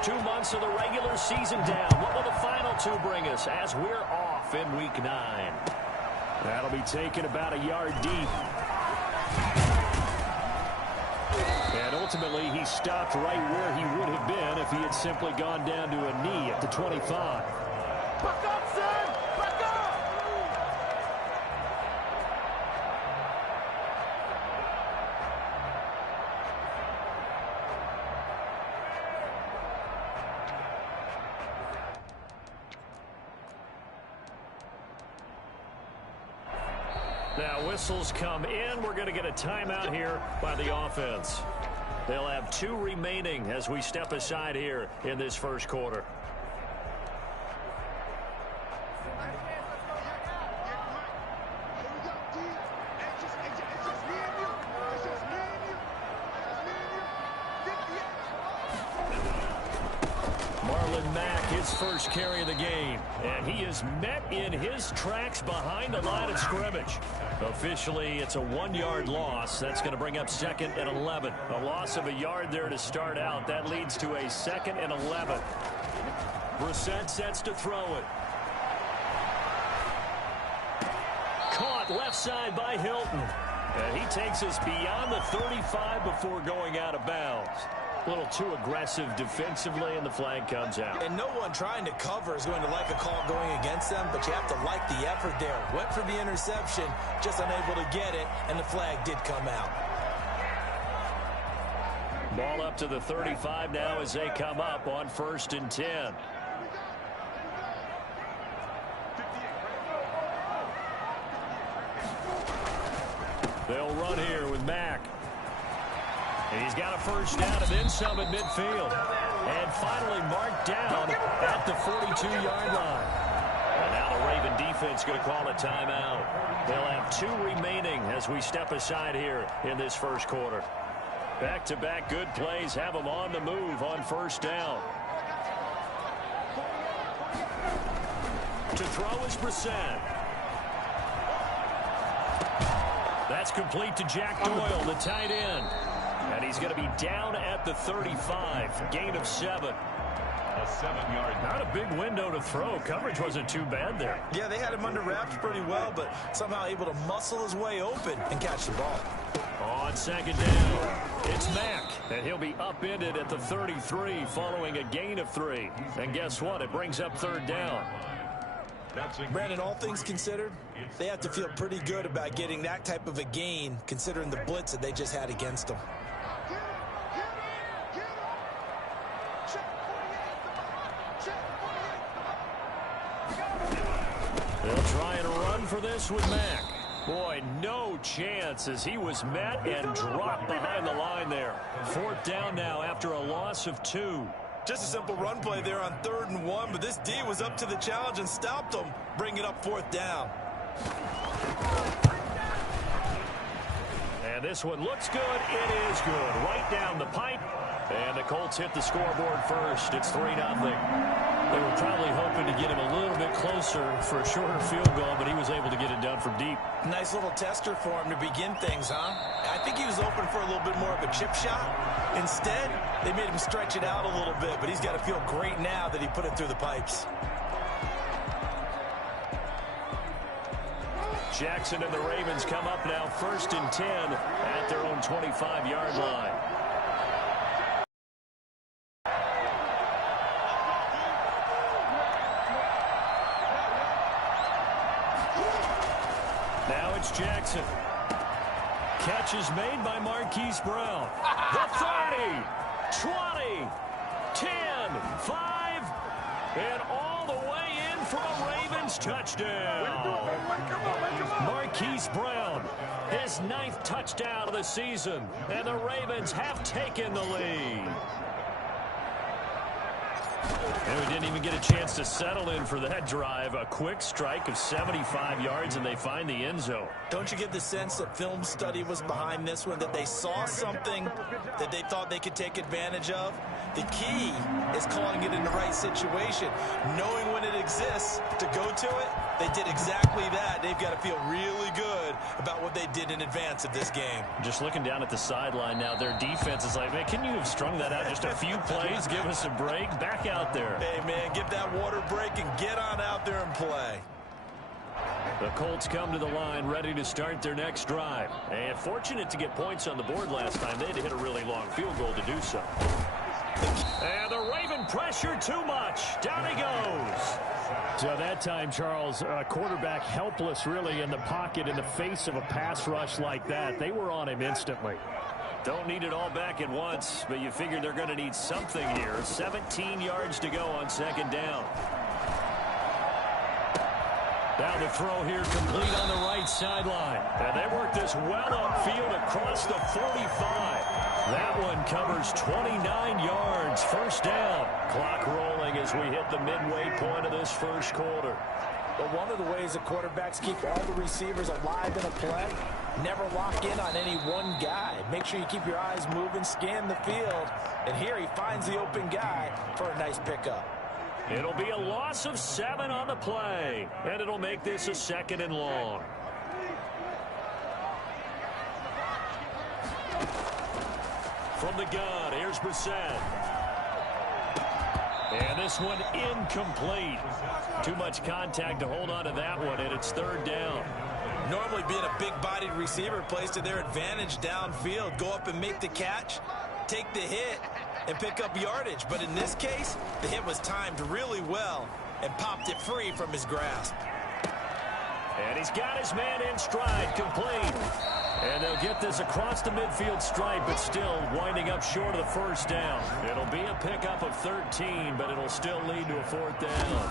first 2 months of the regular season down. What will the final two bring us as we're off in Week 9? That'll be taken about a yard deep. And ultimately, he stopped right where he would have been if he had simply gone down to a knee at the 25. Back up, son! Back up! Now whistles come in. We're going to get a timeout here by the offense. They'll have 2 remaining as we step aside here in this first quarter. Marlon Mack, his first carry of the game. And he is met in his tracks behind the line of scrimmage. Officially, it's a 1-yard loss. That's going to bring up 2nd and 11. A loss of a yard there to start out. That leads to a 2nd and 11. Brissett sets to throw it. Caught left side by Hilton. And he takes us beyond the 35 before going out of bounds. A little too aggressive defensively, and the flag comes out. And no one trying to cover is going to like a call going against them, but you have to like the effort there. Went for the interception, just unable to get it, and the flag did come out. Ball up to the 35 now as they come up on 1st and 10. They'll run here with Mack. And he's got a first down and then some at midfield. And finally marked down at the 42-yard line. And now the Raven defense going to call a timeout. They'll have 2 remaining as we step aside here in this first quarter. Back-to-back good plays have them on the move on 1st down. To throw is Brissett. That's complete to Jack Doyle, the tight end. And he's going to be down at the 35. Gain of 7. A 7-yard. Not a big window to throw. Coverage wasn't too bad there. Yeah, they had him under wraps pretty well, but somehow able to muscle his way open and catch the ball. On 2nd down, it's Mack. And he'll be upended at the 33 following a gain of 3. And guess what? It brings up 3rd down. Brandon, all things considered, they have to feel pretty good about getting that type of a gain considering the blitz that they just had against them. They'll try and run for this with Mack. Boy, no chance as he was met and dropped behind the line there. 4th down now after a loss of 2. Just a simple run play there on 3rd and 1, but this D was up to the challenge and stopped him, bringing up 4th down. And this one looks good. It is good. Right down the pipe. And the Colts hit the scoreboard first. It's 3-0. They were probably hoping to get him a little bit closer for a shorter field goal, but he was able to get it done from deep. Nice little tester for him to begin things, huh? I think he was open for a little bit more of a chip shot. Instead, they made him stretch it out a little bit, but he's got to feel great now that he put it through the pipes. Jackson and the Ravens come up now 1st and 10 at their own 25-yard line. Now it's Jackson. Catch is made by Marquise Brown. The 30, 20, 10, 5, and all the way in for a Ravens touchdown. Marquise Brown, his 9th touchdown of the season, and the Ravens have taken the lead. And we didn't even get a chance to settle in for that drive. A quick strike of 75 yards, and they find the end zone. Don't you get the sense that film study was behind this one, that they saw something that they thought they could take advantage of? The key is calling it in the right situation, knowing when it exists to go to it. They did exactly that. They've got to feel really good about what they did in advance of this game. Just looking down at the sideline now, their defense is like, man, can you have strung that out just a few plays? Give us a break. Back out there. Hey, man, give that water break and get on out there and play. The Colts come to the line ready to start their next drive. And fortunate to get points on the board last time. They had to hit a really long field goal to do so. And the Raven pressure too much. Down he goes. So that time, Charles, quarterback helpless really in the pocket in the face of a pass rush like that. They were on him instantly. Don't need it all back at once, but you figure they're going to need something here. 17 yards to go on second down. Now the throw here complete on the right sideline. And they work this well upfield across the 45. That one covers 29 yards. First down. Clock rolling as we hit the midway point of this first quarter. But one of the ways the quarterbacks keep all the receivers alive in a play, never lock in on any one guy. Make sure you keep your eyes moving, scan the field. And here he finds the open guy for a nice pickup. It'll be a loss of 7 on the play. And it'll make this a 2nd and long. From the gun, here's Brissett. And this one incomplete. Too much contact to hold on to that one, and it's 3rd down. Normally being a big-bodied receiver plays to their advantage downfield. Go up and make the catch, take the hit, and pick up yardage. But in this case, the hit was timed really well and popped it free from his grasp. And he's got his man in stride, complete. And they'll get this across the midfield stripe, but still winding up short of the first down. It'll be a pickup of 13, but it'll still lead to a 4th down.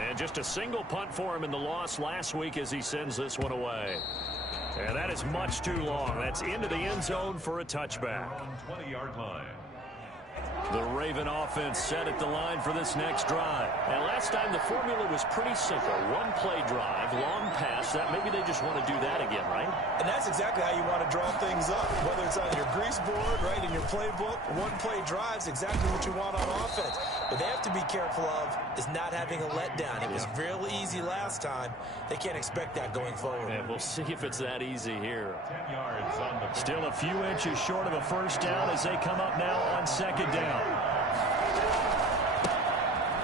And just a single punt for him in the loss last week as he sends this one away. And that is much too long. That's into the end zone for a touchback. 20-yard line. The Raven offense set at the line for this next drive. And last time the formula was pretty simple. One-play drive, long pass. That maybe they just want to do that again, right? And that's exactly how you want to draw things up. Whether it's on your grease board, right, in your playbook, one-play drive's exactly what you want on offense. What they have to be careful of is not having a letdown. It was real easy last time. They can't expect that going forward. And we'll see if it's that easy here. 10 yards on the Still a few inches short of a first down as they come up now on second down.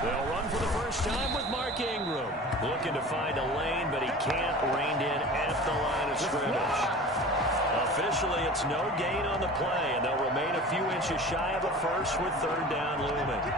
They'll run for the first time with Mark Ingram. Looking to find a lane, but he can't. Reined in at the line of scrimmage. Officially, it's no gain on the play, and they'll remain a few inches shy of a first with 3rd down looming.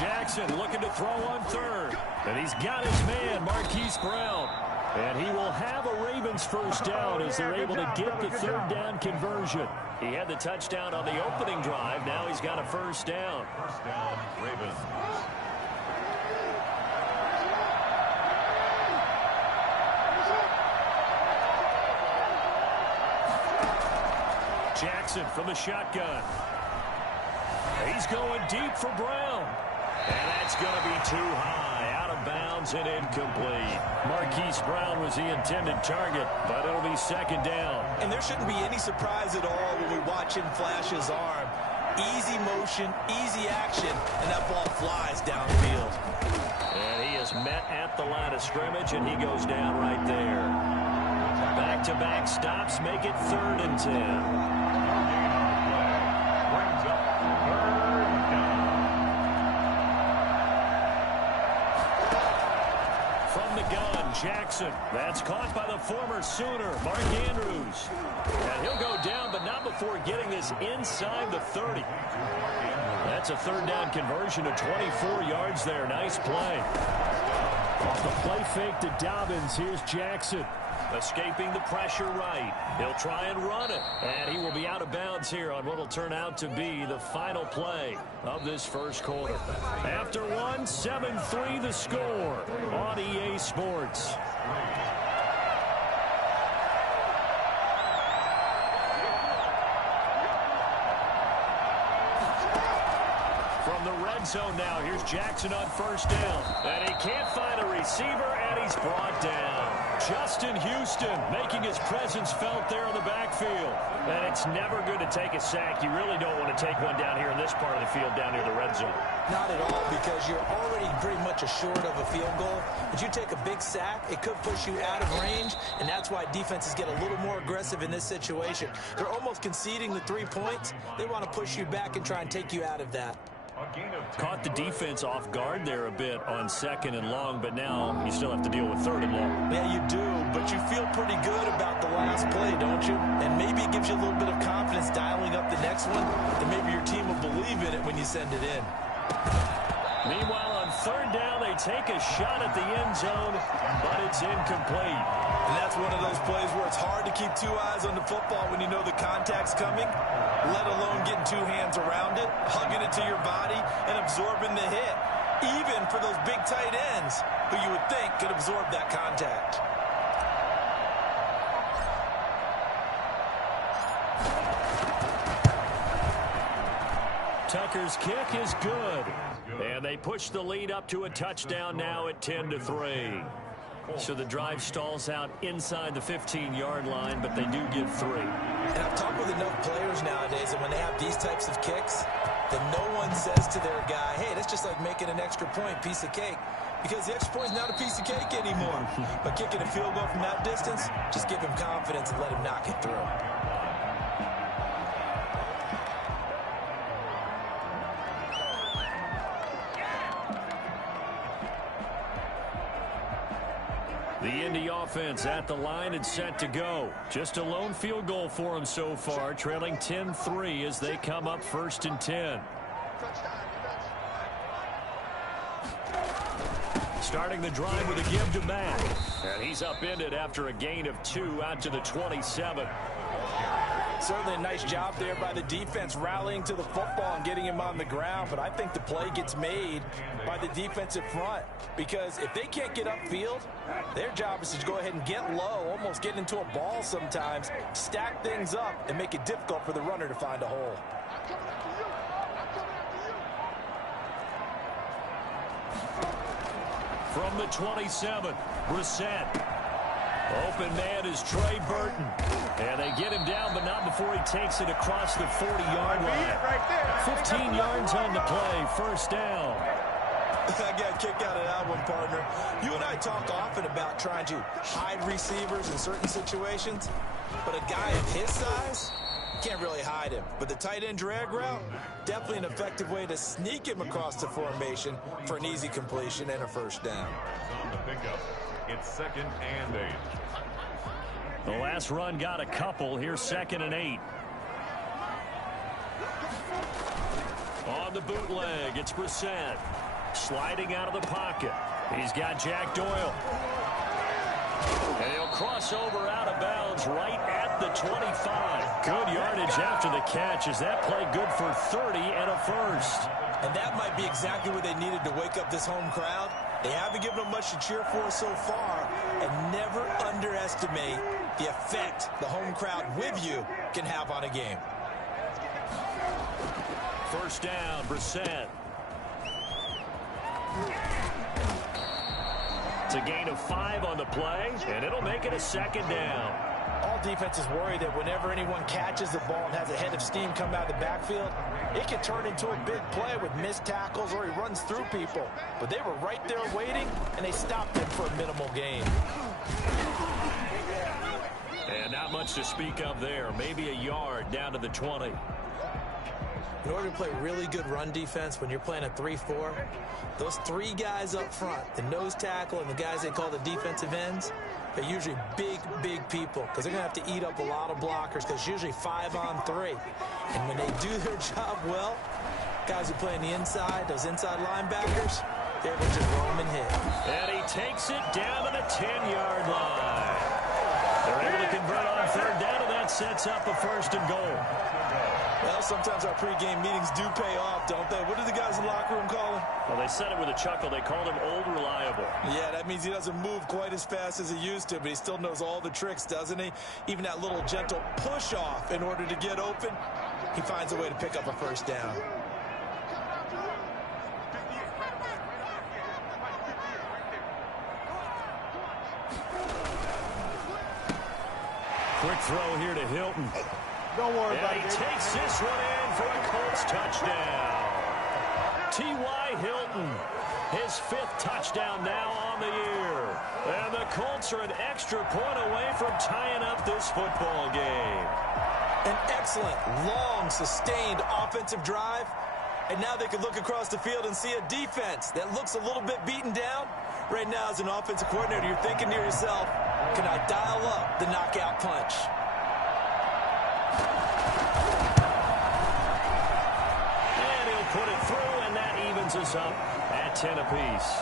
Jackson looking to throw on 3rd. And he's got his man, Marquise Brown. And he will have a Ravens first down as they're able to get the 3rd down conversion. He had the touchdown on the opening drive. Now he's got a first down. first down, Ravens. Jackson from the shotgun. He's going deep for Brown. And that's going to be too high. Out of bounds and incomplete. Marquise Brown was the intended target, but it'll be 2nd down. And there shouldn't be any surprise at all when we watch him flash his arm. Easy motion, easy action, and that ball flies downfield. And he is met at the line of scrimmage, and he goes down right there. Back-to-back stops make it 3rd and 10. Jackson. That's caught by the former Sooner, Mark Andrews. And he'll go down, but not before getting this inside the 30. That's a 3rd down conversion of 24 yards there. Nice play. Off the play fake to Dobbins, here's Jackson. Escaping the pressure right. He'll try and run it. And he will be out of bounds here on what will turn out to be the final play of this first quarter. After one, 7-3 the score on EA Sports. From the red zone now, here's Jackson on first down. And he can't find a receiver, and he's brought down. Justin Houston making his presence felt there in the backfield. And it's never good to take a sack. You really don't want to take one down here in this part of the field down near the red zone. Not at all, because you're already pretty much assured of a field goal. But you take a big sack, it could push you out of range, and that's why defenses get a little more aggressive in this situation. They're almost conceding the 3 points. They want to push you back and try and take you out of that. Caught the defense off guard there a bit on second and long, but now you still have to deal with third and long. Yeah, you do, but you feel pretty good about the last play, don't you? And maybe it gives you a little bit of confidence dialing up the next one, and maybe your team will believe in it when you send it in. Meanwhile, on third down, they take a shot at the end zone, but it's incomplete. And that's one of those plays where it's hard to keep two eyes on the football when you know the contact's coming, let alone getting two hands around it, hugging it to your body, and absorbing the hit, even for those big tight ends who you would think could absorb that contact. Tucker's kick is good. And they push the lead up to a touchdown now at 10-3. So the drive stalls out inside the 15-yard line, but they do get 3. And I've talked with enough players nowadays that when they have these types of kicks, that no one says to their guy, hey, that's just like making an extra point, piece of cake. Because the extra point is not a piece of cake anymore. But kicking a field goal from that distance, just give him confidence and let him knock it through. The Indy offense at the line and set to go. Just a lone field goal for them so far, trailing 10-3 as they come up 1st and 10. Starting the drive with a give to Mack. And he's upended after a gain of 2 out to the 27. Certainly a nice job there by the defense rallying to the football and getting him on the ground, but I think the play gets made by the defensive front because if they can't get upfield, their job is to go ahead and get low, almost get into a ball sometimes, stack things up, and make it difficult for the runner to find a hole. From the 27, Brissett. Open man is Trey Burton. And they get him down, but not before he takes it across the 40-yard line. 15 yards on the play, first down. I got a kick out of that one, partner. You and I talk often about trying to hide receivers in certain situations, but a guy of his size can't really hide him. But the tight end drag route, definitely an effective way to sneak him across the formation for an easy completion and a first down. On the pickup, it's 2nd and 8. The last run got a couple. Here's 2nd and 8. On the bootleg, it's Brissett. Sliding out of the pocket. He's got Jack Doyle. And he'll cross over out of bounds right at the 25. Good yardage after the catch. Is that play good for 30 and a first? And that might be exactly what they needed to wake up this home crowd. They haven't given them much to cheer for so far. And never underestimate the effect the home crowd with you can have on a game. First down, Brissett. It's a gain of 5 on the play, and it'll make it a 2nd down. All defenses worry that whenever anyone catches the ball and has a head of steam come out of the backfield, it can turn into a big play with missed tackles or he runs through people. But they were right there waiting, and they stopped him for a minimal gain. And not much to speak of there. Maybe a yard down to the 20. In order to play really good run defense when you're playing a 3-4, those 3 guys up front, the nose tackle and the guys they call the defensive ends, they're usually big, big people because they're going to have to eat up a lot of blockers because it's usually 5 on 3. And when they do their job well, guys who play on the inside, those inside linebackers, they're able to just roam and hit. And he takes it down to the 10-yard line. convert on third down, and that sets up a 1st and goal. Well, sometimes our pregame meetings do pay off, don't they? What do the guys in the locker room call him? Well, they said it with a chuckle. They called him Old Reliable. Yeah, that means he doesn't move quite as fast as he used to, but he still knows all the tricks, doesn't he? Even that little gentle push-off in order to get open, he finds a way to pick up a 1st down. Quick throw here to Hilton. Don't worry about it. And he takes this one in for a Colts touchdown. T.Y. Hilton, his 5th touchdown now on the year. And the Colts are an extra point away from tying up this football game. An excellent, long, sustained offensive drive. And now they can look across the field and see a defense that looks a little bit beaten down. Right now, as an offensive coordinator, you're thinking to yourself, can I dial up the knockout punch? And he'll put it through, and that evens us up at 10 apiece.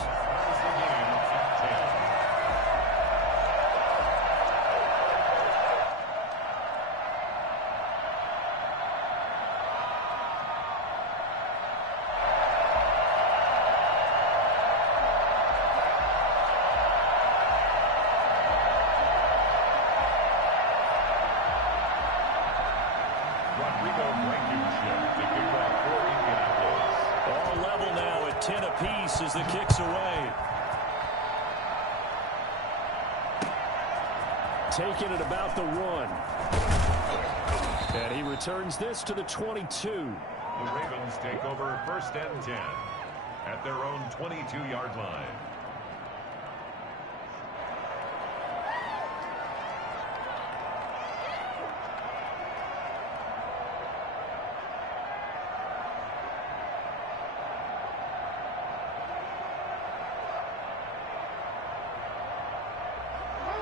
All level now at 10 apiece as the kick's away. Taking it about the 1. And he returns this to the 22. The Ravens take over 1st and 10 at their own 22-yard line.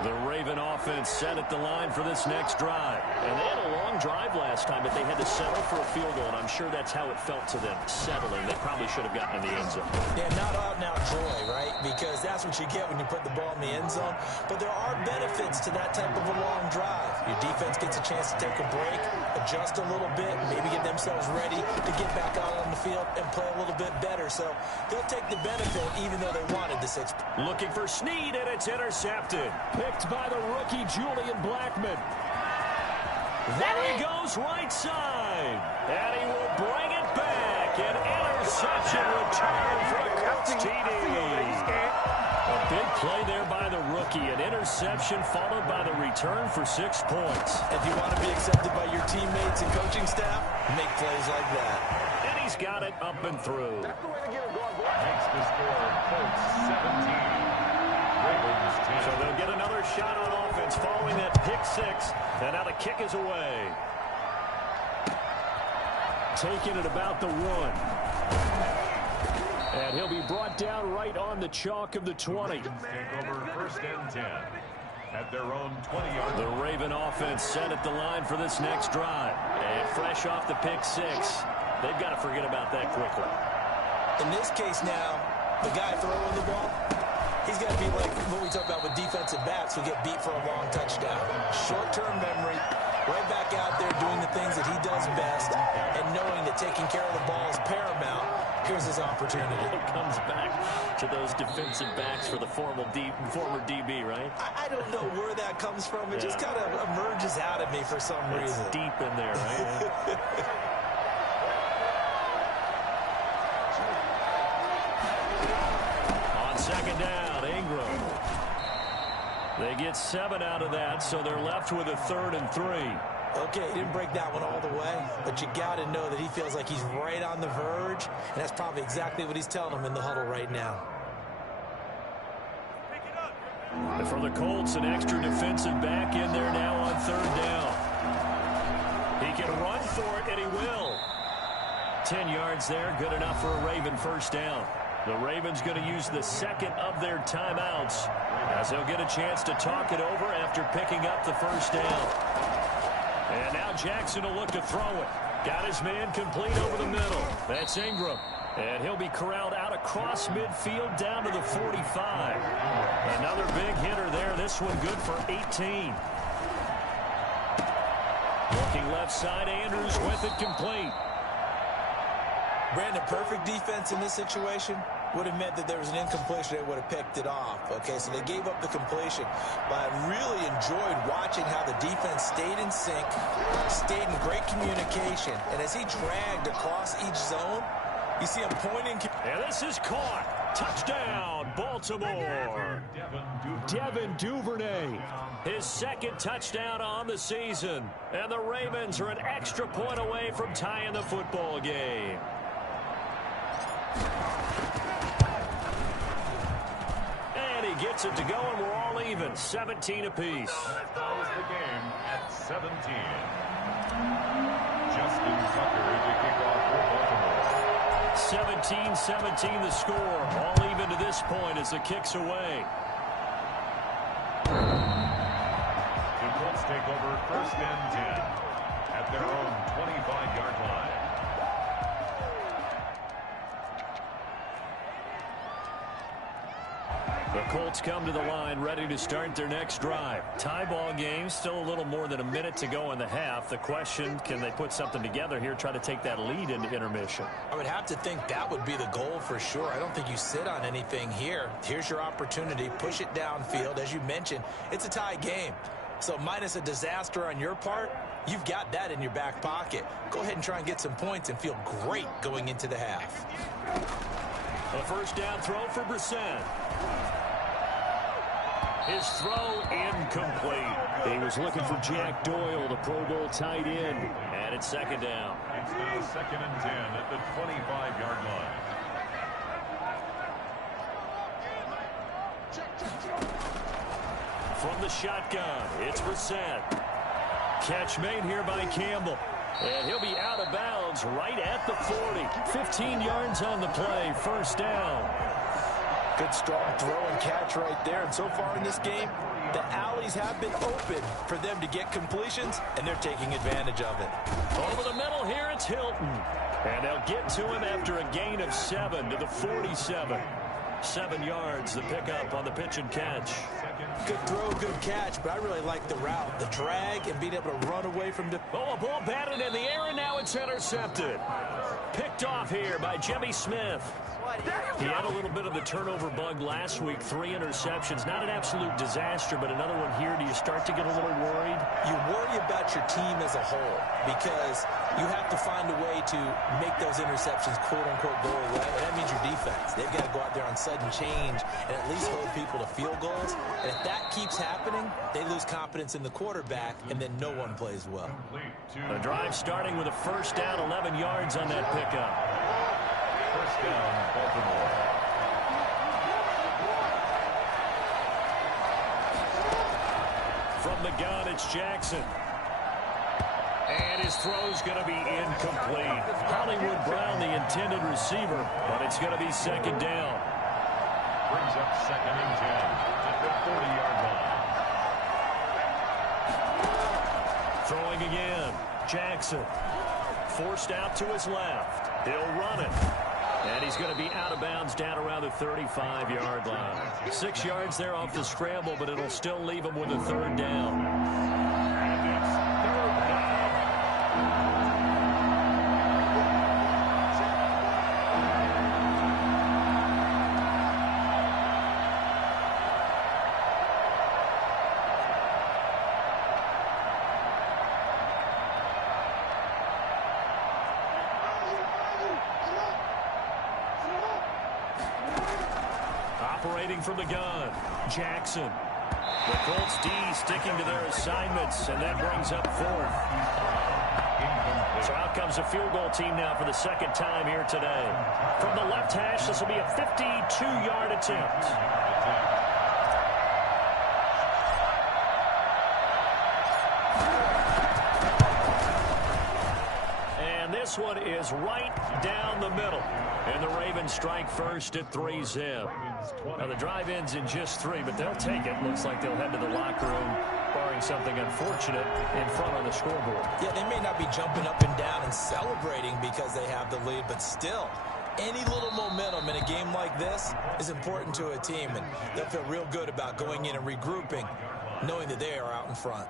The Raven offense set at the line for this next drive. And they had a long drive last time, but they had to settle for a field goal, and I'm sure that's how it felt to them, settling. They probably should have gotten in the end zone. Yeah, not out-and-out joy, right? Because that's what you get when you put the ball in the end zone. But there are benefits to that type of a long drive. Your defense gets a chance to take a break, adjust a little bit, maybe get themselves ready to get back out on the field and play a little bit better. So they'll take the benefit even though they wanted the 6. Looking for Snead, and it's intercepted. Picked by the rookie Julian Blackmon. There he goes, right side. And he will bring it back. An interception return for a Colts TD. A big play there by the rookie. An interception followed by the return for 6 points. If you want to be accepted by your teammates and coaching staff, make plays like that. And he's got it up and through. Makes the score Colts 17. Ravens 10. So they'll get another shot on offense following that pick 6. And now the kick is away. Taking it about the 1. And he'll be brought down right on the chalk of the 20. Take over 1st and 10 at their own 20-yard The Raven offense set at the line for this next drive. And fresh off the pick 6. They've got to forget about that quickly. In this case now, the guy throwing the ball, he's got to be like what we talk about with defensive backs who get beat for a long touchdown. Short-term memory, right back out there doing the things that he does best, and knowing that taking care of the ball is paramount. Here's his opportunity. It comes back to those defensive backs for the former DB, right? I don't know where that comes from. It just kind of emerges out of me for some It's reason. deep in there, right? On 2nd down, Ingram. They get 7 out of that, so they're left with a 3rd and 3. Okay, he didn't break that one all the way, but you got to know that he feels like he's right on the verge, and that's probably exactly what he's telling them in the huddle right now. And for the Colts, an extra defensive back in there now on 3rd down. He can run for it, and he will. 10 yards there, good enough for a Raven 1st down. The Ravens going to use the 2nd of their timeouts as they'll get a chance to talk it over after picking up the 1st down. And now Jackson will look to throw it. Got his man complete over the middle. That's Ingram. And he'll be corralled out across midfield down to the 45. Another big hitter there. This one good for 18. Looking left side, Andrews with it complete. Brandon, perfect defense in this situation would have meant that there was an incompletion. They would have picked it off. Okay, so they gave up the completion. But I really enjoyed watching how the defense stayed in sync, stayed in great communication. And as he dragged across each zone, you see him pointing. And this is caught. Touchdown, Baltimore. Devin Duvernay. His second touchdown on the season. And the Ravens are an extra point away from tying the football game. And he gets it to go, and we're all even. 17 apiece. Ties the game at 17. Justin Tucker to kick off for Baltimore. 17-17 the score. All even to this point as the kick's away. The Colts take over first and 10 at their own 25-yard line. The Colts come to the line ready to start their next drive. Tie ball game, still a little more than a minute to go in the half. The question, can they put something together here, try to take that lead into intermission? I would have to think that would be the goal for sure. I don't think you sit on anything here. Here's your opportunity. Push it downfield. As you mentioned, it's a tie game. So minus a disaster on your part, you've got that in your back pocket. Go ahead and try and get some points and feel great going into the half. A first down throw for Brissett. His throw incomplete. He was looking for Jack Doyle, the Pro Bowl tight end. And it's second down. It's now second and 10 at the 25-yard line. From the shotgun, it's Brissett. Catch made here by Campbell. And he'll be out of bounds right at the 40. 15 yards on the play, first down. Good strong throw and catch right there. And so far in this game, the alleys have been open for them to get completions, and they're taking advantage of it. Over the middle here, it's Hilton. And they'll get to him after a gain of 7 to the 47. 7 yards, the pickup on the pitch and catch. Good throw, good catch, but I really like the route, the drag, and being able to run away from the... Oh, a ball batted in the air, and now it's intercepted. Picked off here by Jimmy Smith. He had a little bit of the turnover bug last week, 3 interceptions. Not an absolute disaster, but another one here. Do you start to get a little worried? You worry about your team as a whole because you have to find a way to make those interceptions, quote-unquote, go away. And that means your defense. They've got to go out there on sudden change and at least hold people to field goals. And if that keeps happening, they lose confidence in the quarterback, and then no one plays well. The drive starting with a first down, 11 yards on that pickup. First down, Baltimore. From the gun, it's Jackson. And his throw's going to be incomplete. Hollywood Brown, the intended receiver, but it's going to be second down. Brings up second and 10 at the 40-yard line. Throwing again, Jackson. Forced out to his left. He'll run it. And he's going to be out of bounds down around the 35-yard line. 6 yards there off the scramble, but it'll still leave him with a third down. And it's third down. Operating from the gun, Jackson. The Colts D sticking to their assignments, and that brings up fourth. So out comes a field goal team now for the second time here today. From the left hash, this will be a 52-yard attempt. And this one is right down the middle. And the Ravens strike first at 3-zip. Now the drive ends in just 3, but they'll take it. Looks like they'll head to the locker room, barring something unfortunate in front on the scoreboard. Yeah, they may not be jumping up and down and celebrating because they have the lead, but still, any little momentum in a game like this is important to a team, and they'll feel real good about going in and regrouping, knowing that they are out in front.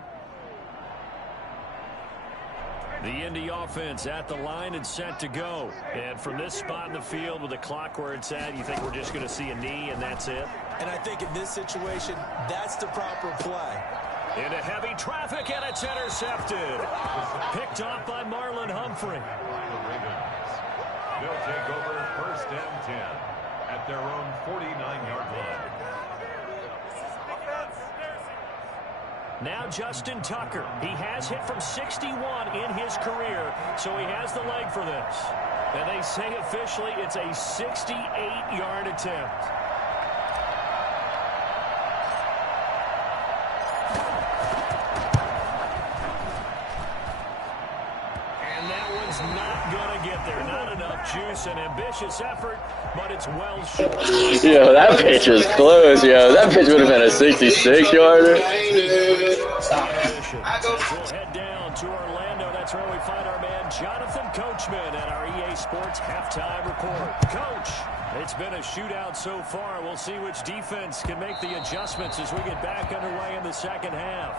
The Indy offense at the line and set to go. And from this spot in the field with the clock where it's at, you think we're just going to see a knee and that's it? And I think in this situation, that's the proper play. Into heavy traffic, and it's intercepted. Picked off by Marlon Humphrey. They'll take over 1st and 10 at their own 49-yard line. Now Justin Tucker. He has hit from 61 in his career, so he has the leg for this. And they say officially it's a 68-yard attempt. And that one's not going to get there. Not enough juice. An ambitious effort, but it's well short. Yo, that pitch was close, yo. That pitch would have been a 66-yarder. We'll head down to Orlando. That's where we find our man Jonathan Coachman at our EA Sports Halftime Report. Coach, it's been a shootout so far. We'll see which defense can make the adjustments as we get back underway in the second half.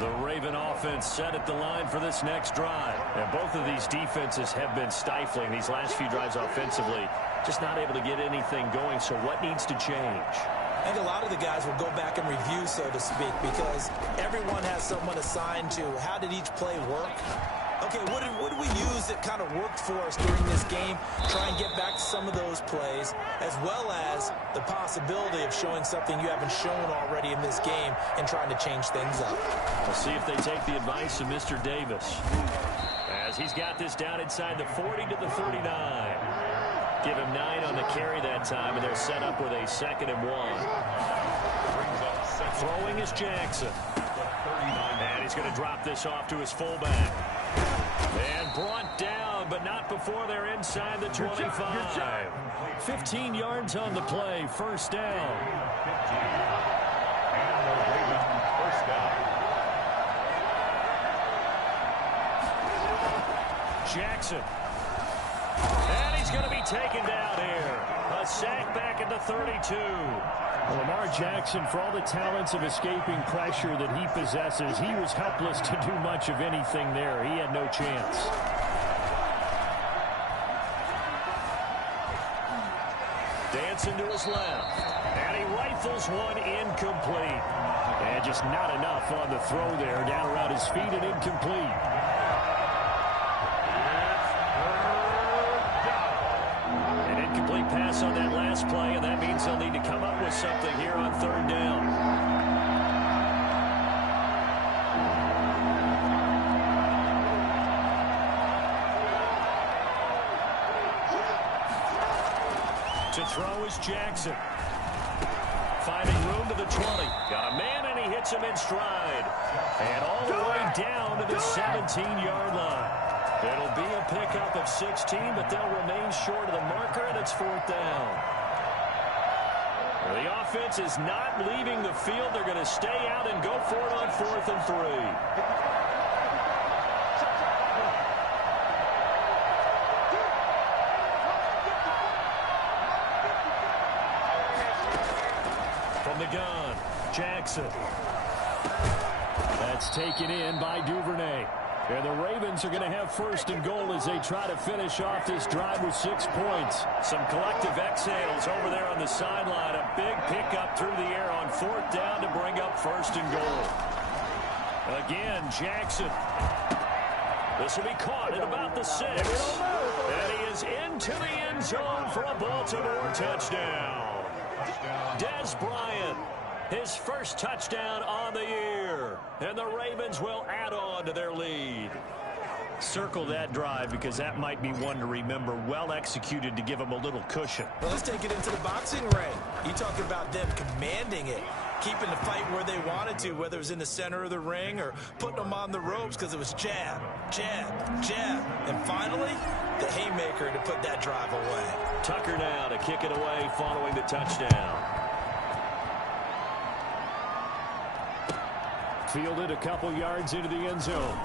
The Raven offense set at the line for this next drive. And both of these defenses have been stifling these last few drives offensively. Just not able to get anything going. So what needs to change? I think a lot of the guys will go back and review, so to speak, because everyone has someone assigned to how did each play work. Okay, what did we use that kind of worked for us during this game? Try and get back to some of those plays, as well as the possibility of showing something you haven't shown already in this game and trying to change things up. We'll see if they take the advice of Mr. Davis. As he's got this down inside the 40 to the 39. Give him 9 on the carry that time, and they're set up with a 2nd and 1. Throwing is Jackson. And he's going to drop this off to his fullback. And brought down, but not before they're inside the 25. 15 yards on the play, 1st down. And the Ravens first down. Jackson. And he's going to be taken down here. A sack back at the 32. Lamar Jackson, for all the talents of escaping pressure that he possesses, he was helpless to do much of anything there. He had no chance. Dancing to his left. And he rifles one incomplete. And just not enough on the throw there. Down around his feet and incomplete. Incomplete pass on that last play, and that means they'll need to come up with something here on 3rd down. To throw is Jackson. Finding room to the 20. Got a man, and he hits him in stride. And all the way down to the 17-yard line. It'll be a pickup of 16, but they'll remain short of the marker, and it's 4th down. The offense is not leaving the field. They're going to stay out and go for it on 4th and 3. From the gun, Jackson. That's taken in by Duvernay. And the Ravens are going to have 1st and goal as they try to finish off this drive with 6 points. Some collective exhales over there on the sideline. A big pickup through the air on 4th down to bring up 1st and goal. Again, Jackson. This will be caught at about the 6. And he is into the end zone for a Baltimore touchdown. Dez Bryant. His first touchdown on the year. And the Ravens will add on to their lead. Circle that drive because that might be one to remember. Well executed to give them a little cushion. Well, let's take it into the boxing ring. You talk about them commanding it, keeping the fight where they wanted to, whether it was in the center of the ring or putting them on the ropes because it was jab, jab, jab. And finally, the haymaker to put that drive away. Tucker now to kick it away following the touchdown. Fielded a couple yards into the end zone.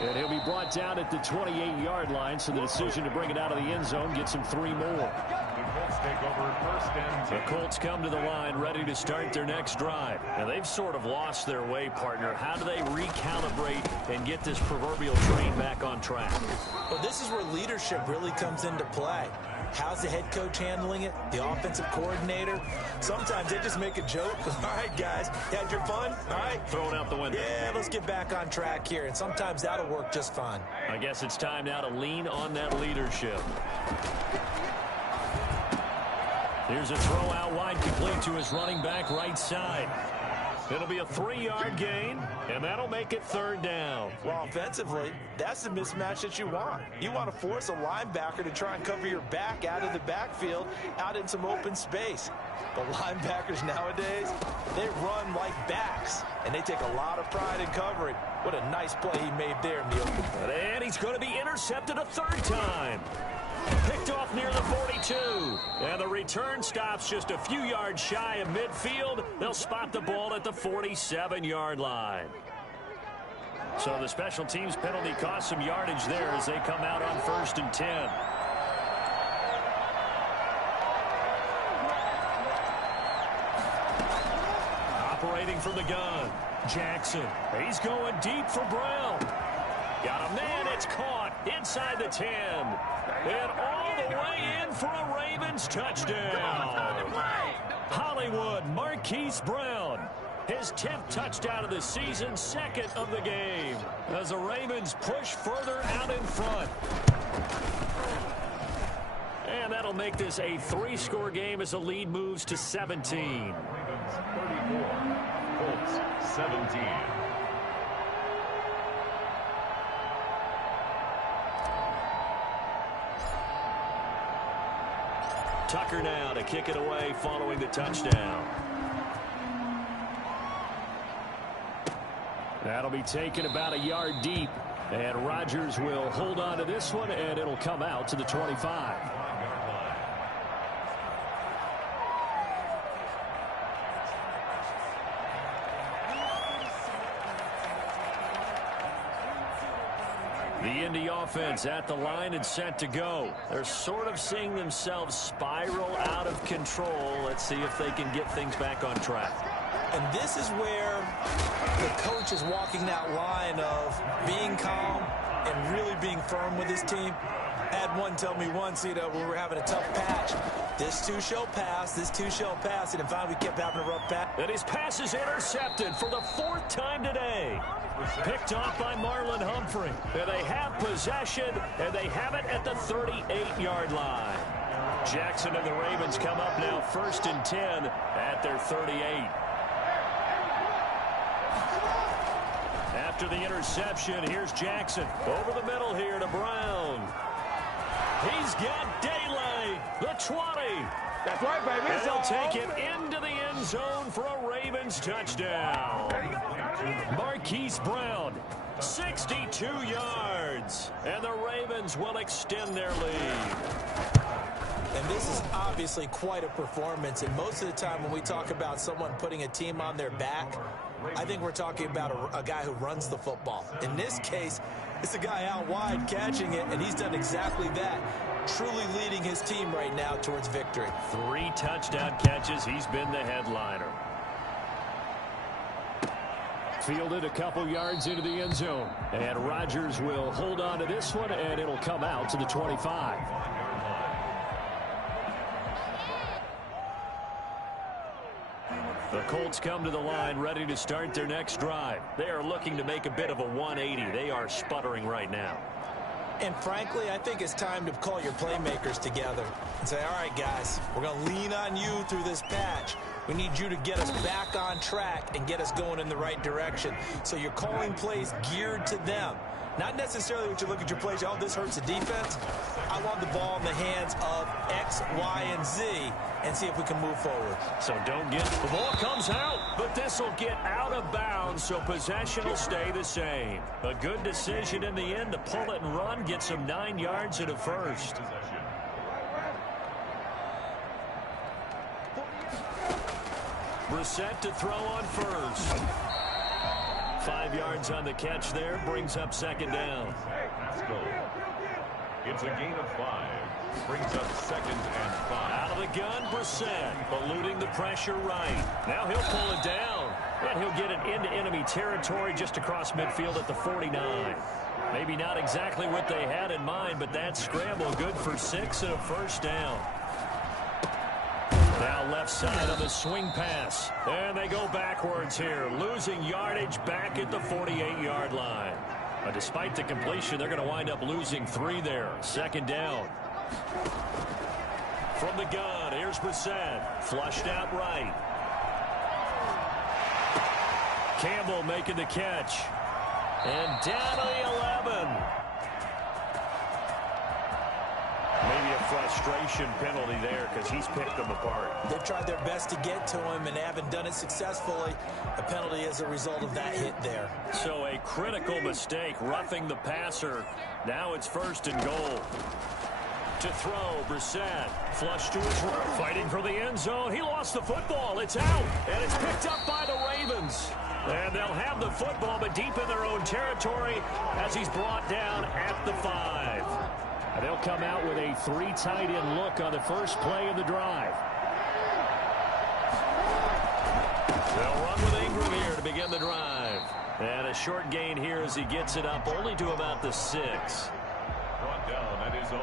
And he'll be brought down at the 28-yard line, so the decision to bring it out of the end zone gets him 3 more. The Colts take over first and 10. The Colts come to the line ready to start their next drive. And they've sort of lost their way, partner. How do they recalibrate and get this proverbial train back on track? Well, this is where leadership really comes into play. How's the head coach handling it? The offensive coordinator? Sometimes they just make a joke. All right, guys, you had your fun? All right. Throw it out the window. Yeah, let's get back on track here. And sometimes that'll work just fine. I guess it's time now to lean on that leadership. Here's a throw out wide, complete to his running back right side. It'll be a 3-yard gain, and that'll make it 3rd down. Well, offensively, that's the mismatch that you want. You want to force a linebacker to try and cover your back out of the backfield, out in some open space. The linebackers nowadays, they run like backs, and they take a lot of pride in covering. What a nice play he made there in the open. And he's going to be intercepted a 3rd time. Picked off near the 42. And the return stops just a few yards shy of midfield. They'll spot the ball at the 47-yard line. So the special teams penalty cost some yardage there as they come out on 1st and 10. Operating from the gun, Jackson. He's going deep for Brown. Got a man, it's caught inside the 10. And all the way in for a Ravens touchdown. Hollywood Marquise Brown. His 10th touchdown of the season, 2nd of the game. As the Ravens push further out in front. And that'll make this a 3-score game as the lead moves to 17. Ravens 34, Colts 17. Tucker now to kick it away following the touchdown. That'll be taken about a yard deep. And Rodgers will hold on to this one, and it'll come out to the 25. The Indy offense at the line and set to go. They're sort of seeing themselves spiral out of control. Let's see if they can get things back on track. And this is where the coach is walking that line of being calm and really being firm with his team. I had one tell me once, when we were having a tough patch, this too shall pass, this too shall pass, and finally we kept having a rough patch. And his pass is intercepted for the 4th time today. Picked off by Marlon Humphrey. And they have possession, and they have it at the 38-yard line. Jackson and the Ravens come up now 1st and 10 at their 38. After the interception, here's Jackson. Over the middle here to Brown. He's got daylight. The 20. That's right, baby. And they'll take it into the end zone for a Ravens touchdown. Marquise Brown, 62 yards. And the Ravens will extend their lead. And this is obviously quite a performance. And most of the time when we talk about someone putting a team on their back, I think we're talking about a guy who runs the football. In this case, it's a guy out wide catching it, and he's done exactly that. Truly leading his team right now towards victory. 3 touchdown catches. He's been the headliner. Fielded a couple yards into the end zone. And Rodgers will hold on to this one, and it'll come out to the 25. The Colts come to the line ready to start their next drive. They are looking to make a bit of a 180. They are sputtering right now. And frankly, I think it's time to call your playmakers together and say, all right, guys, we're going to lean on you through this patch. We need you to get us back on track and get us going in the right direction. So you're calling plays geared to them. Not necessarily what you look at your plays, oh, this hurts the defense. I want the ball in the hands of X, Y, and Z and see if we can move forward. So the ball comes out, but this will get out of bounds, so possession will stay the same. A good decision in the end to pull it and run, get some 9 yards at a first. Brissett to throw on first. 5 yards on the catch there. Brings up second down. Pascal. It's a gain of 5. Brings up 2nd and 5. Out of the gun, Brissett, eluding the pressure right. Now he'll pull it down, and he'll get it into enemy territory just across midfield at the 49. Maybe not exactly what they had in mind, but that scramble good for 6 and a first down. Now left side on the swing pass. And they go backwards here, losing yardage back at the 48-yard line. But despite the completion, they're going to wind up losing 3 there. Second down. From the gun, here's Brissett. Flushed out right. Campbell making the catch. And down to the 11. Maybe a frustration penalty there because he's picked them apart. They've tried their best to get to him and haven't done it successfully. A penalty as a result of that hit there. So a critical mistake, roughing the passer. Now it's 1st and goal. To throw, Brissett. Flush to his right. Fighting for the end zone. He lost the football. It's out. And it's picked up by the Ravens. And they'll have the football, but deep in their own territory as he's brought down at the 5. And they'll come out with a 3 tight end look on the first play of the drive. They'll run with Ingram here to begin the drive. And a short gain here as he gets it up only to about the 6.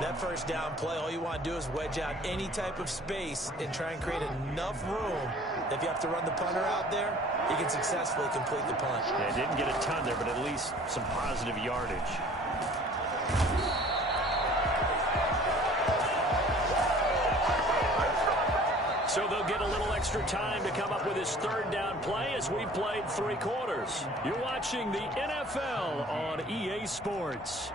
That first down play, all you want to do is wedge out any type of space and try and create enough room. If you have to run the punter out there, you can successfully complete the punt. Yeah, didn't get a ton there, but at least some positive yardage. So they'll get a little extra time to come up with his 3rd down play as we've played 3 quarters. You're watching the NFL on EA Sports.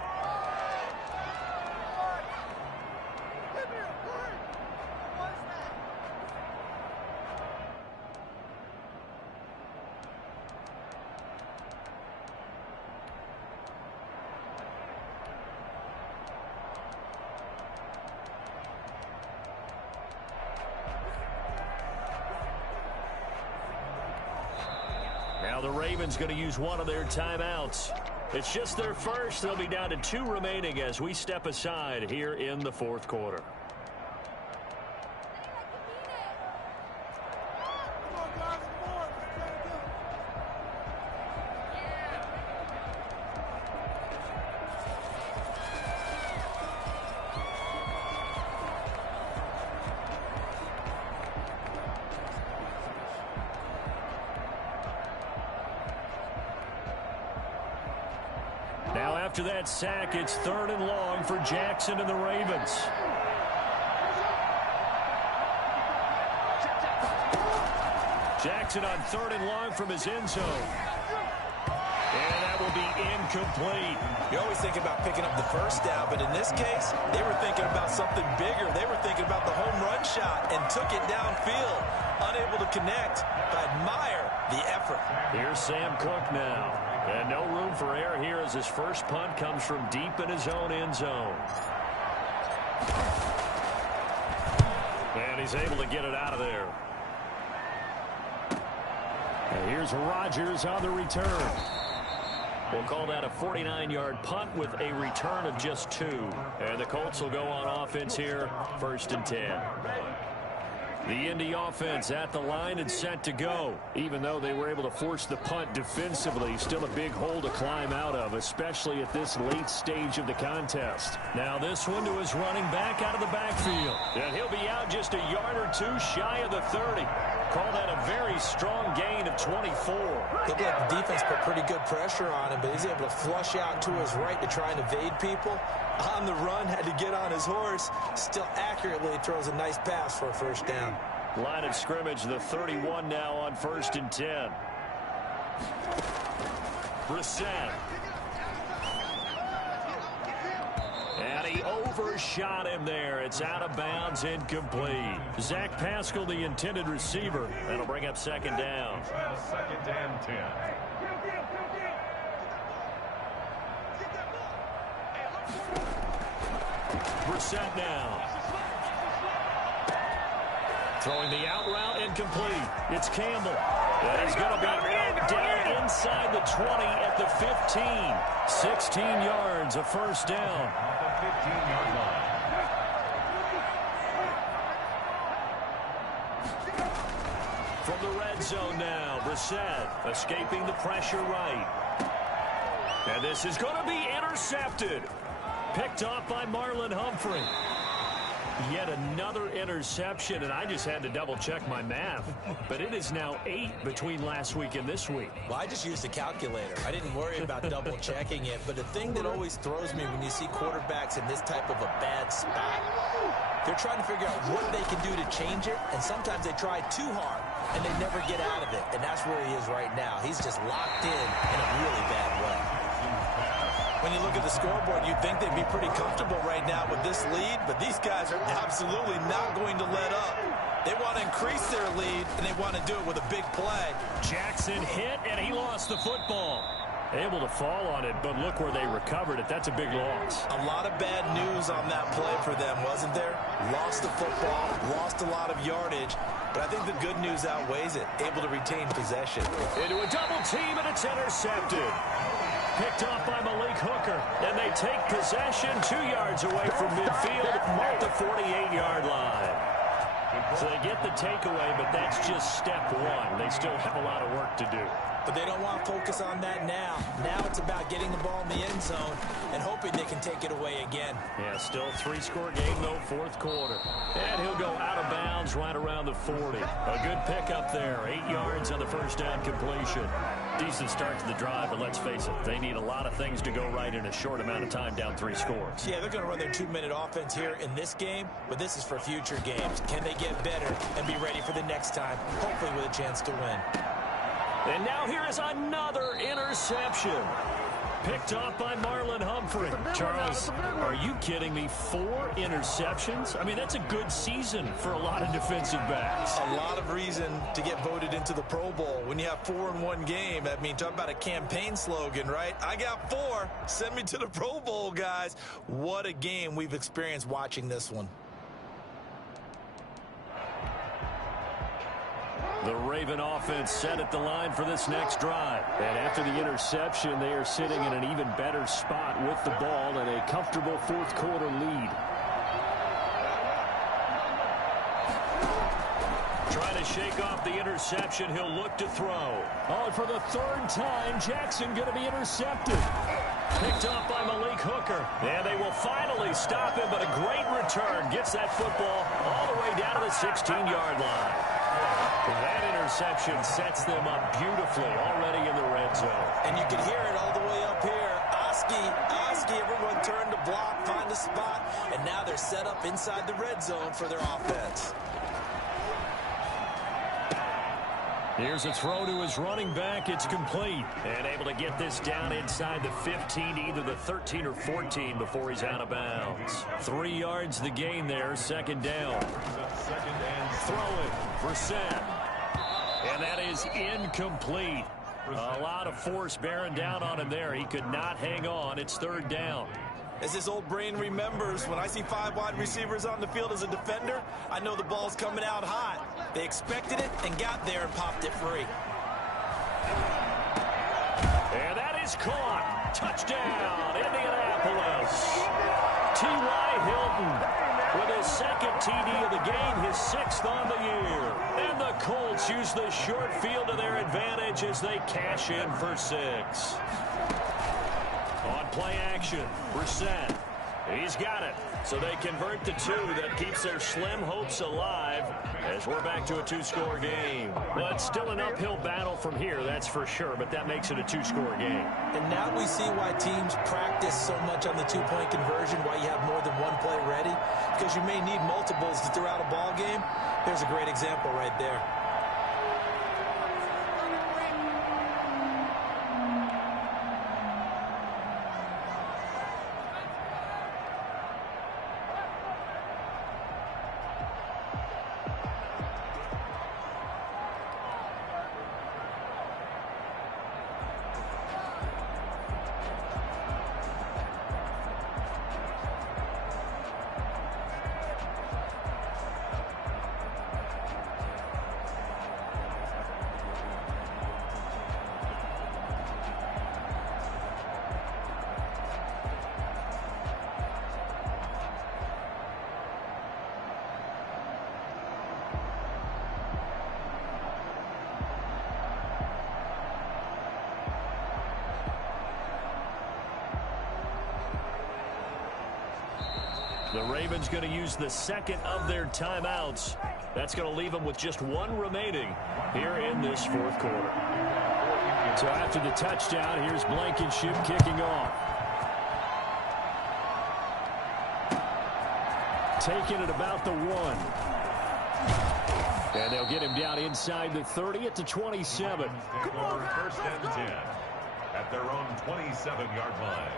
Now the Ravens going to use one of their timeouts. It's just their first. They'll be down to 2 remaining as we step aside here in the 4th quarter. Now after that sack, it's 3rd and long for Jackson and the Ravens. Jackson on 3rd and long from his end zone. And that will be incomplete. You always think about picking up the first down, but in this case, they were thinking about something bigger. They were thinking about the home run shot and took it downfield. Unable to connect. I admire the effort. Here's Sam Cook now. And no room for error here as his first punt comes from deep in his own end zone. And he's able to get it out of there. And here's Rodgers on the return. We'll call that a 49-yard punt with a return of just 2. And the Colts will go on offense here, 1st and 10. The Indy offense at the line and set to go. Even though they were able to force the punt defensively, still a big hole to climb out of, especially at this late stage of the contest. Now this one to his running back out of the backfield. And he'll be out just a yard or 2 shy of the 30. Call that a very strong gain of 24. Looked like the defense put pretty good pressure on him, but he's able to flush out to his right to try and evade people. On the run, had to get on his horse. Still accurately throws a nice pass for a first down. Line of scrimmage, the 31 now on 1st and 10. Brissett. And he overshot him there. It's out of bounds, incomplete. Zach Pascal, the intended receiver. That'll bring up 2nd down. 2nd and 10. Brissett now. Throwing the out route, incomplete. It's Campbell. And he's going to be down inside the 20 at the 15. 16 yards, a first down. Off the 15-yard line. From the red zone now, Brissett escaping the pressure right. And this is going to be intercepted. Picked off by Marlon Humphrey. Yet another interception, and I just had to double-check my math. But it is now 8 between last week and this week. Well, I just used a calculator. I didn't worry about double-checking it. But the thing that always throws me when you see quarterbacks in this type of a bad spot, they're trying to figure out what they can do to change it, and sometimes they try too hard, and they never get out of it. And that's where he is right now. He's just locked in a really bad way. When you look at the scoreboard, you'd think they'd be pretty comfortable right now with this lead, but these guys are absolutely not going to let up. They want to increase their lead, and they want to do it with a big play. Jackson hit, and he lost the football. Able to fall on it, but look where they recovered it. That's a big loss. A lot of bad news on that play for them, wasn't there? Lost the football, lost a lot of yardage, but I think the good news outweighs it. Able to retain possession. Into a double team, and it's intercepted. Picked off by Malik Hooker, and they take possession 2 yards away from midfield at the 48-yard line. So they get the takeaway, but that's just step one. They still have a lot of work to do. But they don't want to focus on that now. Now it's about getting the ball in the end zone and hoping they can take it away again. Yeah, still a 3-score game, though, fourth quarter. And he'll go out of bounds right around the 40. A good pickup there, 8 yards on the first down completion. Decent start to the drive, but let's face it, they need a lot of things to go right in a short amount of time, down 3 scores. Yeah, they're going to run their 2-minute offense here in this game, but this is for future games. Can they get better and be ready for the next time, hopefully with a chance to win? And now here is another interception. Picked off by Marlon Humphrey. Charles, are you kidding me? 4 interceptions? I mean, that's a good season for a lot of defensive backs. A lot of reason to get voted into the Pro Bowl. When you have 4 in one game, I mean, talk about a campaign slogan, right? I got 4. Send me to the Pro Bowl, guys. What a game we've experienced watching this one. The Raven offense set at the line for this next drive. And after the interception, they are sitting in an even better spot with the ball and a comfortable fourth quarter lead. Trying to shake off the interception. He'll look to throw. Oh, and for the 3rd time, Jackson going to be intercepted. Picked off by Malik Hooker. And they will finally stop him, but a great return. Gets that football all the way down to the 16-yard line. That interception sets them up beautifully already in the red zone. And you can hear it all the way up here. Oski, everyone turned to block, find a spot, and now they're set up inside the red zone for their offense. Here's a throw to his running back. It's complete. And able to get this down inside the 15, either the 13 or 14 before he's out of bounds. 3 yards the gain there, second down. Throwing for Brissett. And that is incomplete. A lot of force bearing down on him there. He could not hang on. It's third down. As his old brain remembers, when I see 5 wide receivers on the field as a defender, I know the ball's coming out hot. They expected it and got there and popped it free. And that is caught. Touchdown, Indianapolis. T.Y. Hilton with his second TD of the game, his 6th on the year. And the Colts use the short field to their advantage as they cash in for 6. On play action, Brissett. He's got it. So they convert the 2. That keeps their slim hopes alive as we're back to a 2-score game. Well, it's still an uphill battle from here, that's for sure, but that makes it a 2-score game. And now we see why teams practice so much on the 2-point conversion, why you have more than one play ready, because you may need multiples throughout a ball game. There's a great example right there. The Ravens going to use the second of their timeouts. That's going to leave them with just one remaining here in this fourth quarter. So after the touchdown, here's Blankenship kicking off. Taking it about the 1. And they'll get him down inside the 30 at the 27. Take over first and 10 at their own 27-yard line.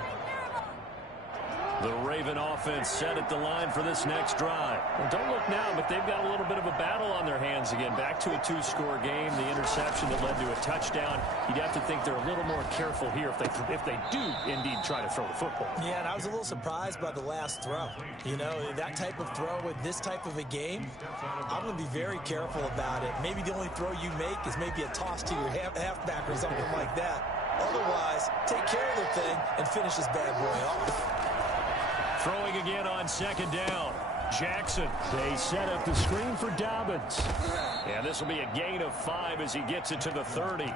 The Raven offense set at the line for this next drive. Well, don't look now, but they've got a little bit of a battle on their hands again. Back to a 2-score game. The interception that led to a touchdown. You'd have to think they're a little more careful here if they do indeed try to throw the football. Yeah, and I was a little surprised by the last throw. You know, that type of throw with this type of a game, I'm going to be very careful about it. Maybe the only throw you make is maybe a toss to your halfback or something like that. Otherwise, take care of the thing and finish this bad boy off. Throwing again on second down. Jackson. They set up the screen for Dobbins. And this will be a gain of 5 as he gets it to the 30.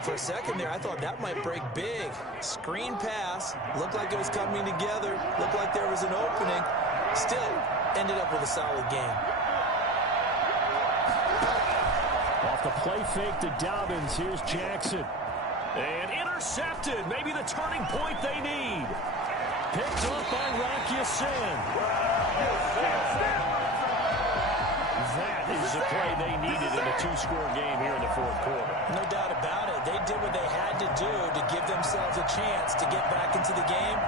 For a second there, I thought that might break big. Screen pass. Looked like it was coming together. Looked like there was an opening. Still ended up with a solid game. Off the play fake to Dobbins. Here's Jackson. And intercepted. Maybe the turning point they need. Picked up by Rock Ya-Sin. That is the play they needed in a 2-score game here in the fourth quarter. No doubt about it. They did what they had to do to give themselves a chance to get back into the game.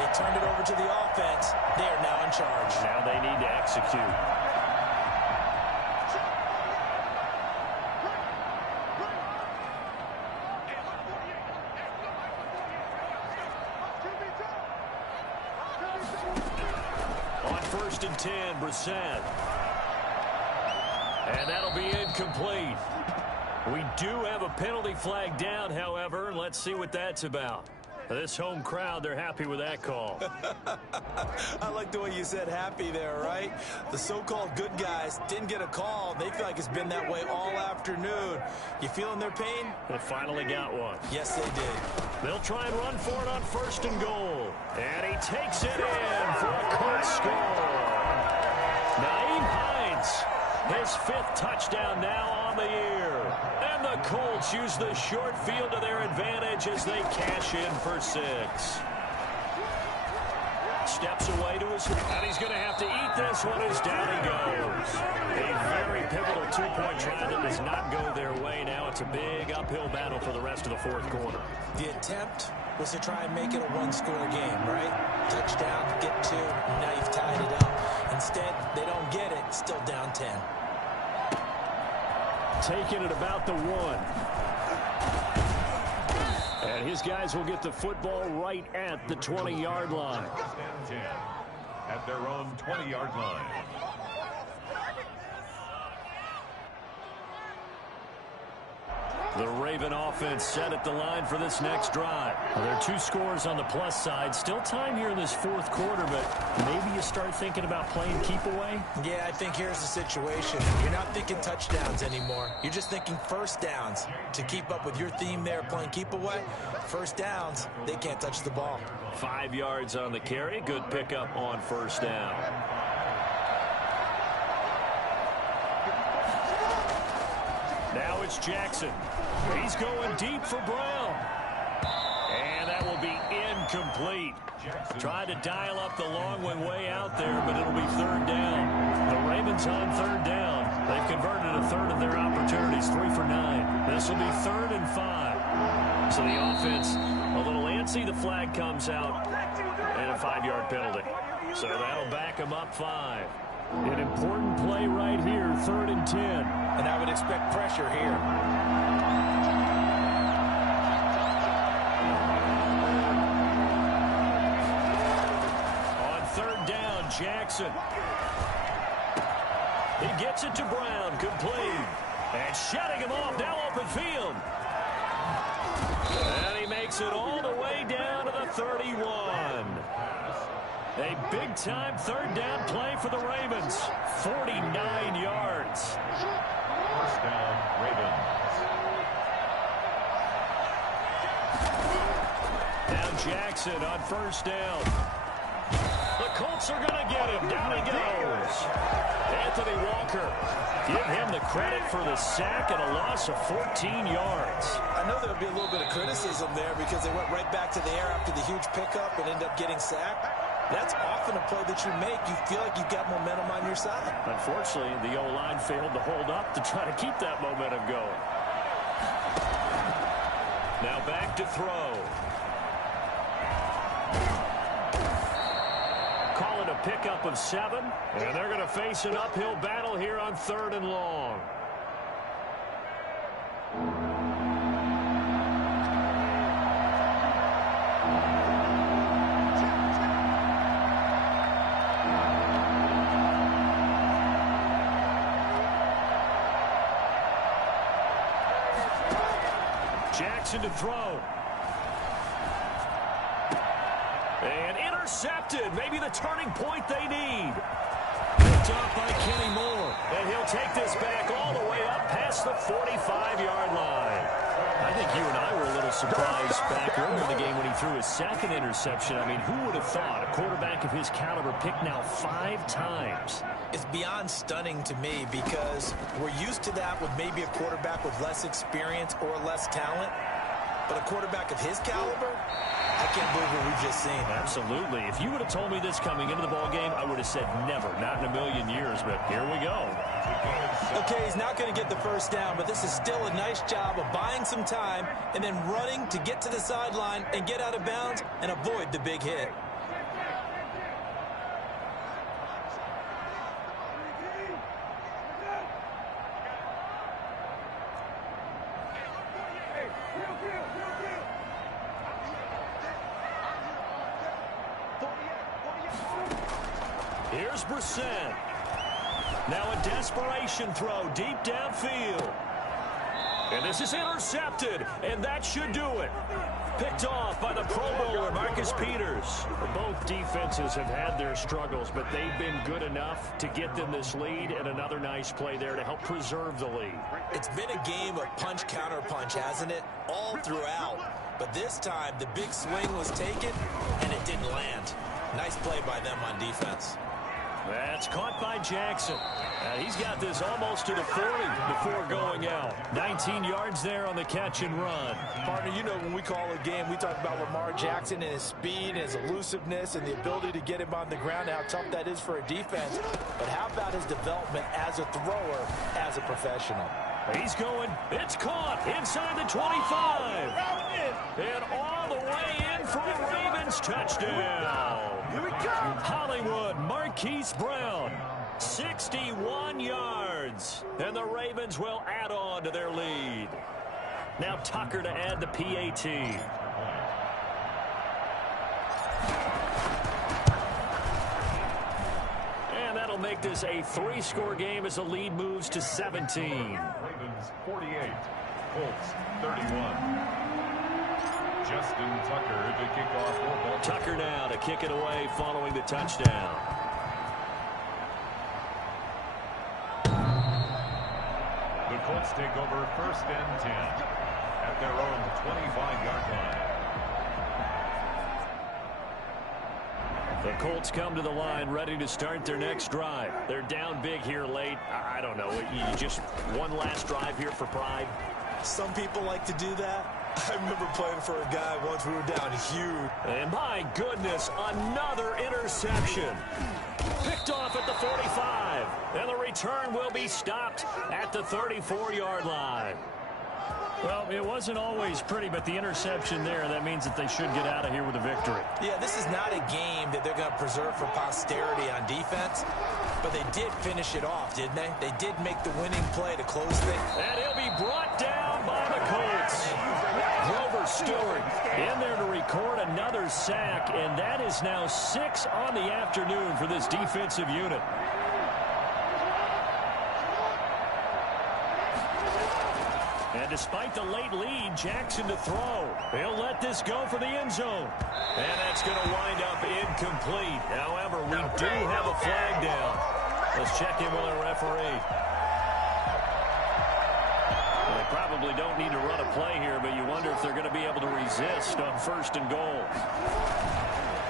They turned it over to the offense. They are now in charge. Now they need to execute. First and 10, Brissett. And that'll be incomplete. We do have a penalty flag down, however. Let's see what that's about. This home crowd, they're happy with that call. I like the way you said happy there, right? The so-called good guys didn't get a call. They feel like it's been that way all afternoon. You feeling their pain? They finally got one. Yes, they did. They'll try and run for it on first and goal. And he takes it in for a quick score. Nyheim Hines, his 5th touchdown now on the year. And the Colts use the short field to their advantage as they cash in for 6. Steps away to his, and he's going to have to eat this one as down he goes. A very pivotal 2-point try that does not go their way. Now it's a big uphill battle for the rest of the fourth quarter. The attempt was to try and make it a 1-score game, right? Touchdown, get 2, and now you've tied it up. Instead, they don't get it, still down 10. Taking it about the 1. And his guys will get the football right at the 20-yard line. At their own 20-yard line. The Raven offense set at the line for this next drive. Well, there are 2 scores on the plus side. Still time here in this fourth quarter, but maybe you start thinking about playing keep away? Yeah, I think here's the situation. You're not thinking touchdowns anymore. You're just thinking first downs. To keep up with your theme there, playing keep away, first downs, they can't touch the ball. 5 yards on the carry. Good pickup on first down. Now it's Jackson. He's going deep for Brown. And that will be incomplete. Tried to dial up the long one way out there, but it'll be 3rd down. The Ravens on 3rd down. They've converted a 1/3 of their opportunities, 3 for 9. This will be 3rd and 5. So the offense a little antsy. The flag comes out and a 5-yard penalty. So that'll back them up 5. An important play right here, 3rd and 10. And I would expect pressure here. On 3rd down, Jackson. He gets it to Brown, complete. And shutting him off, now open field. And he makes it all the way down to the 31. A big-time 3rd down play for the Ravens. 49 yards. First down, Ravens. Now Jackson on 1st down. The Colts are going to get him. Down he goes. Anthony Walker. Give him the credit for the sack and a loss of 14 yards. I know there'll be a little bit of criticism there because they went right back to the air after the huge pickup and ended up getting sacked. That's often a play that you make. You feel like you've got momentum on your side. Unfortunately, the O-line failed to hold up to try to keep that momentum going. Now back to throw. Call it a pickup of 7, and they're going to face an uphill battle here on 3rd and long. Jackson to throw. And intercepted. Maybe the turning point they need. Picked off by Kenny Moore. And he'll take this back all the way up past the 45-yard line. I think you and I were a little surprised back earlier in the game when he threw his 2nd interception. I mean, who would have thought a quarterback of his caliber picked now 5 times? It's beyond stunning to me because we're used to that with maybe a quarterback with less experience or less talent. But a quarterback of his caliber, I can't believe what we've just seen. Absolutely. If you would have told me this coming into the ballgame, I would have said never, not in a million years, but here we go. Okay, he's not going to get the first down, but this is still a nice job of buying some time and then running to get to the sideline and get out of bounds and avoid the big hit. Here's Brissett. Now a desperation throw deep downfield. And this is intercepted, and that should do it. Picked off by the Pro Bowler, Marcus Peters. Both defenses have had their struggles, but they've been good enough to get them this lead, and another nice play there to help preserve the lead. It's been a game of punch-counter-punch, hasn't it? All throughout. But this time, the big swing was taken, and it didn't land. Nice play by them on defense. That's caught by Jackson. He's got this almost to the 40 before going out. 19 yards there on the catch and run. Partner, you know when we call a game, we talk about Lamar Jackson and his speed, his elusiveness, and the ability to get him on the ground, how tough that is for a defense. But how about his development as a thrower, as a professional? He's going. It's caught inside the 25. And all the way in for a Ravens touchdown. Hollywood Marquise Brown, 61 yards. And the Ravens will add on to their lead. Now Tucker to add the PAT. And that'll make this a 3-score game as the lead moves to 17. Ravens 48, Colts 31. Justin Tucker to kick off for Baltimore. Tucker now to kick it away following the touchdown. The Colts take over 1st and 10 at their own 25-yard line. The Colts come to the line ready to start their next drive. They're down big here late. I don't know. You just one last drive here for pride. Some people like to do that. I remember playing for a guy once we were down huge. And my goodness, another interception. Picked off at the 45. And the return will be stopped at the 34-yard line. Well, it wasn't always pretty, but the interception there, that means that they should get out of here with a victory. Yeah, this is not a game that they're going to preserve for posterity on defense, but they did finish it off, didn't they? They did make the winning play to close things. And he'll be brought down by the Colts. Grover Stewart in there to record another sack, and that is now 6 on the afternoon for this defensive unit. And despite the late lead, Jackson to throw. He'll let this go for the end zone. And that's going to wind up incomplete. However, we do have a flag down. Let's check in with our referee. Well, they probably don't need to run a play here, but you wonder if they're going to be able to resist on 1st and goal.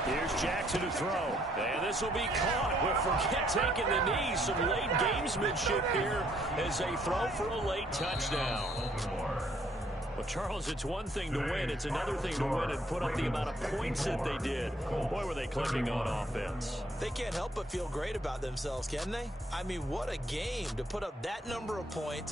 Here's Jackson to throw. And this will be caught with forget taking the knee. Some late gamesmanship here as they throw for a late touchdown. Well, Charles, it's one thing to win. It's another thing to win and put up the amount of points that they did. Boy, were they clicking on offense. They can't help but feel great about themselves, can they? I mean, what a game to put up that number of points.